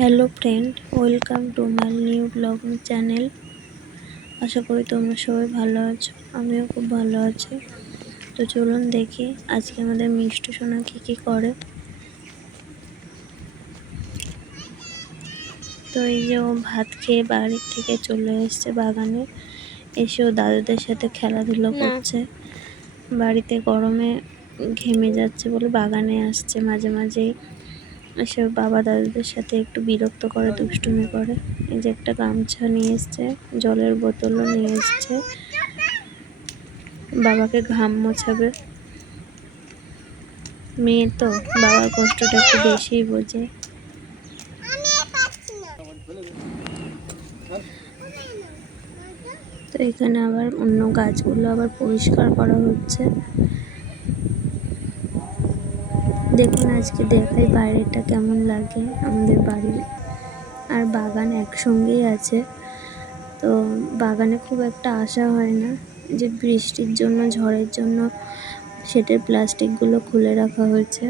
Hello friend, welcome to my new blogging channel. আশা করি তোমরা সবাই ভালো আছো, আমিও খুব ভালো আছি। তো চলুন দেখি আজকে আমাদের মিষ্টি সোনা কী করে। তো এই যে ও ভাত খেয়ে বাড়ির থেকে চলে এসছে বাগানে, এসে ও দাদুদের সাথে খেলাধুলো করছে। বাড়িতে গরমে ঘেমে যাচ্ছে বলে বাগানে আসছে মাঝে মাঝেই, এসে বাবা দাদুদের সাথে একটু বিরক্ত করে, দুষ্টুমি করে। এই যে একটা গামছা নিয়ে এসছে, জলের বোতলও নিয়ে এসছে, বাবাকে ঘাম মোছাবে। মেয়ে তো বাবার কষ্টটা একটু বেশিই বোঝে। তো এখানে আবার অন্য গাছগুলো আবার পরিষ্কার করা হচ্ছে। দেখুন আজকে দেখাই বাইরেটা কেমন লাগে। আমাদের বাড়ি আর বাগান একসঙ্গেই আছে। তো বাগানে খুব একটা আসা হয় না, যে বৃষ্টির জন্য, ঝড়ের জন্য শেডের প্লাস্টিকগুলো খুলে রাখা হয়েছে।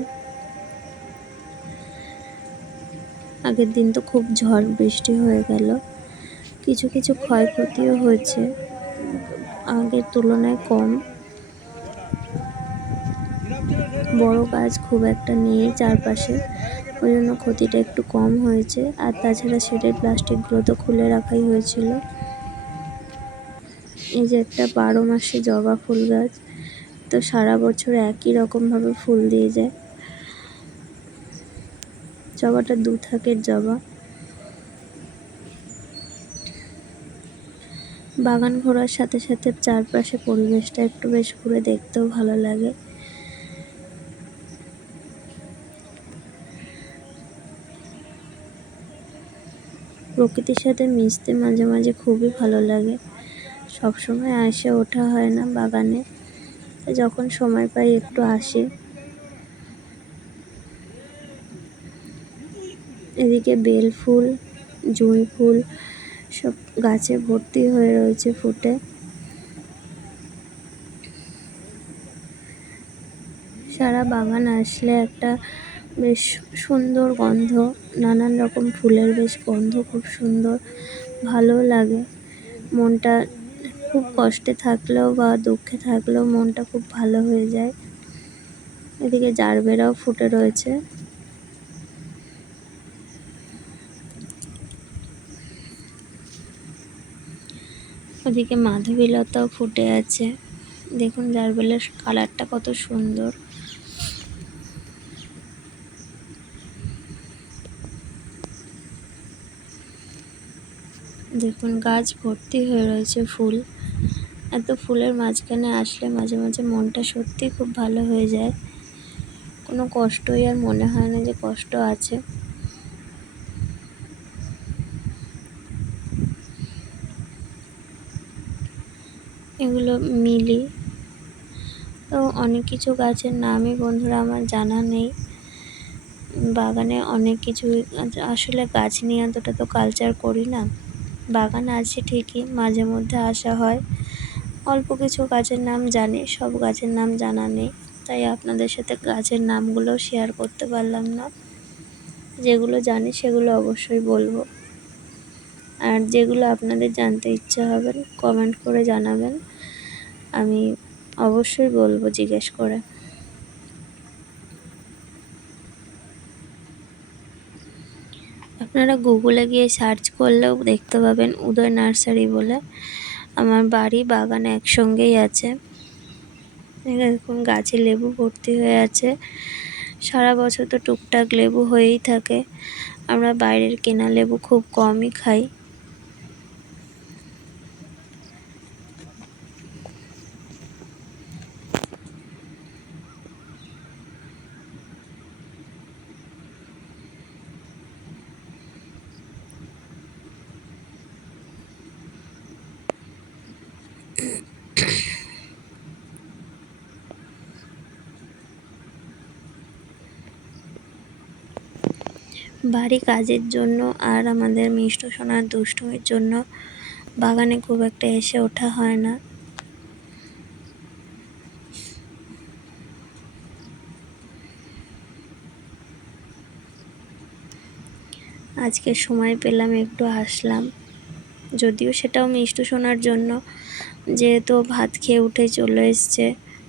আগের দিন তো খুব ঝড় বৃষ্টি হয়ে গেল, কিছু কিছু ক্ষয়ক্ষতিও হয়েছে, আগের তুলনায় কম। বড় গাছ খুব একটা নেই চারপাশে, ওই জন্য ক্ষতিটা একটু কম হয়েছে। আর তাছাড়া শেডের প্লাস্টিকগুলো তো খুলে রাখাই হয়েছিল। এই যে একটা 12 মাসে জবা ফুল গাছ, তো সারা বছর একই রকমভাবে ফুল দিয়ে যায়। জবাটা 2 থাকের জবা। বাগান ঘোরার সাথে সাথে চারপাশে পরিবেশটা একটু বেশ ঘুরে দেখতেও ভালো লাগে। প্রকৃতির সাথে মিশতে মাঝে মাঝে খুবই ভালো লাগে। সবসময় আসে ওঠা হয় না বাগানে, যখন সময় পাই একটু আসি। এদিকে বেল ফুল, জুঁই ফুল সব গাছে ভর্তি হয়ে রয়েছে ফুটে। সারা বাগান আসলে একটা বেশ সুন্দর গন্ধ, নানান রকম ফুলের বেশ গন্ধ খুব সুন্দর, ভালো লাগে। মনটা খুব কষ্টে থাকলেও বা দুঃখে থাকলেও মনটা খুব ভালো হয়ে যায়। এদিকে জারবেরাও ফুটে রয়েছে। ওদিকে মাধবীলতাও ফুটে আছে। দেখুন জারবেরার কালারটা কত সুন্দর। দেখুন গাছ ভর্তি হয়ে রয়েছে ফুল। এত ফুলের মাঝখানে আসলে মাঝে মাঝে মনটা সত্যি খুব ভালো হয়ে যায়, কোনো কষ্টই আর মনে হয় না যে কষ্ট আছে। এগুলো মিলি। তো অনেক কিছু গাছের নামই বন্ধুরা আমার জানা নেই। বাগানে অনেক কিছু, আসলে গাছ নিয়ে অতটা তো কালচার করি না। বাগান আছে ঠিকই, মাঝে মধ্যে আসা হয়। অল্প কিছু গাছের নাম জানি, সব গাছের নাম জানা নেই, তাই আপনাদের সাথে গাছের নামগুলো শেয়ার করতে পারলাম না। যেগুলো জানি সেগুলো অবশ্যই বলবো, আর যেগুলো আপনাদের জানতে ইচ্ছা হবে কমেন্ট করে জানাবেন, আমি অবশ্যই বলবো জিজ্ঞেস করে। আপনারা গুগলে গিয়ে সার্চ করলেও দেখতে পাবেন উদয় নার্সারি বলে। আমার বাড়ি বাগান একসঙ্গেই আছে। দেখুন গাছে লেবু ভর্তি হয়ে আছে। সারা বছর তো টুকটাক লেবু হয়েই থাকে। আমরা বাইরের কেনা লেবু খুব কমই খাই। বাড়ি কাজের জন্য আর আমাদের মিষ্টু সোনার দুষ্টুমির জন্য বাগানে খুব একটা এসে ওঠা হয় না। আজকে সময় পেলাম, একটু আসলাম, যদিও সেটাও মিষ্টু শোনার জন্য, যেহেতু ভাত খেয়ে উঠে চলে এসছে,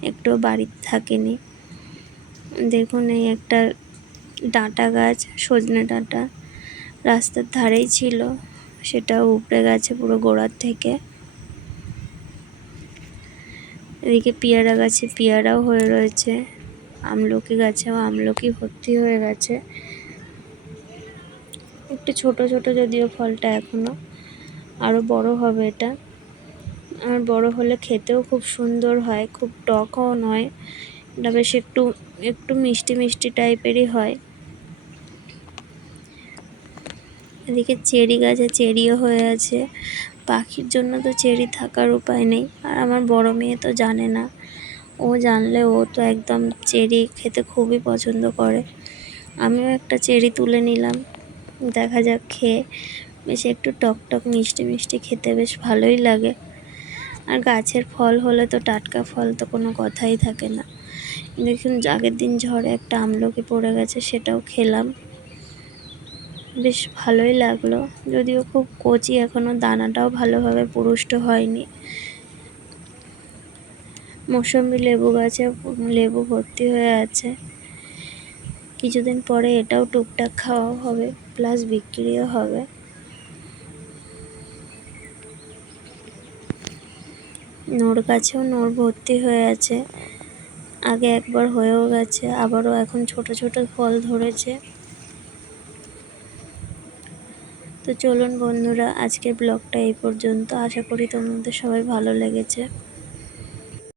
একটু বাড়িতে থাকেনি। দেখুন এই একটা ডাঁটা গাছ, সজনে ডাঁটা রাস্তার ধারেই ছিল, সেটাও উপড়ে গেছে পুরো গোড়ার থেকে। এদিকে পেয়ারা গাছে পেয়ারাও হয়ে রয়েছে, আমলকি গাছেও আমলকি ভর্তি হয়ে গেছে। একটু ছোট ছোট যদিও ফলটা এখনো, আরো বড় হবে এটা। আর বড় হলে খেতেও খুব সুন্দর হয়, খুব টকও নয়, এটা বেশ একটু একটু মিষ্টি মিষ্টি টাইপেরই হয়। এদিকে চেরি গাছে চেরিও হয়ে আছে। পাখির জন্য তো চেরি থাকার উপায় নেই, আর আমার বড় মেয়ে তো জানে না, ও জানলে ও তো একদম চেরি খেতে খুবই পছন্দ করে। আমিও একটা চেরি তুলে নিলাম, দেখা যাক খেয়ে, বেশ একটু টক টক মিষ্টি মিষ্টি খেতে বেশ ভালোই লাগে। আর গাছের ফল হলে তো টাটকা ফল তো কোনো কথাই থাকে না। দেখুন আগের দিন ঝড়ে একটা আমলকি পড়ে গেছে, সেটাও খেলাম, বেশ ভালোই লাগলো, যদিও খুব কচি এখনো, দানাটাও ভালোভাবে পুরুষ্ট হয়নি। মৌসুমী লেবু গাছে লেবু ভর্তি হয়ে আছে, কিছুদিন পরে এটাও টুকটাক খাওয়া হবে, প্লাস বিক্রিও হবে। নোর গাছেও নোর ভর্তি হয়ে আছে, আগে একবার হয়েও গেছে, আবারও এখন ছোট ছোট ফল ধরেছে। তো চলুন বন্ধুরা, আজকের ব্লগটা এই পর্যন্ত। আশা করি তোমাদের সবাই ভালো লেগেছে।